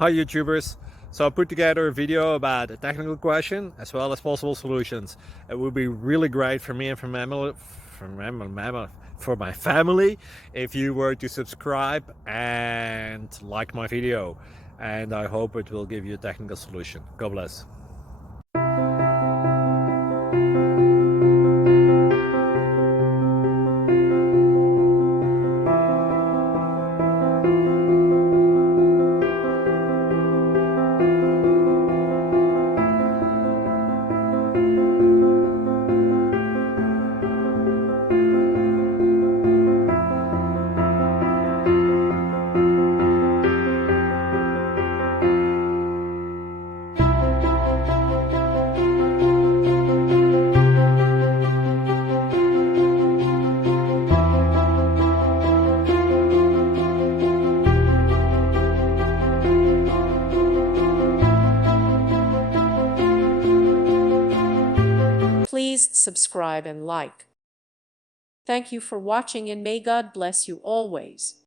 Hi YouTubers! So I put together a video about a technical question as well as possible solutions. It would be really great for me and for my family if you were to subscribe and like my video, and I hope it will give you a technical solution. God bless. Please subscribe and like. Thank you for watching, and may God bless you always.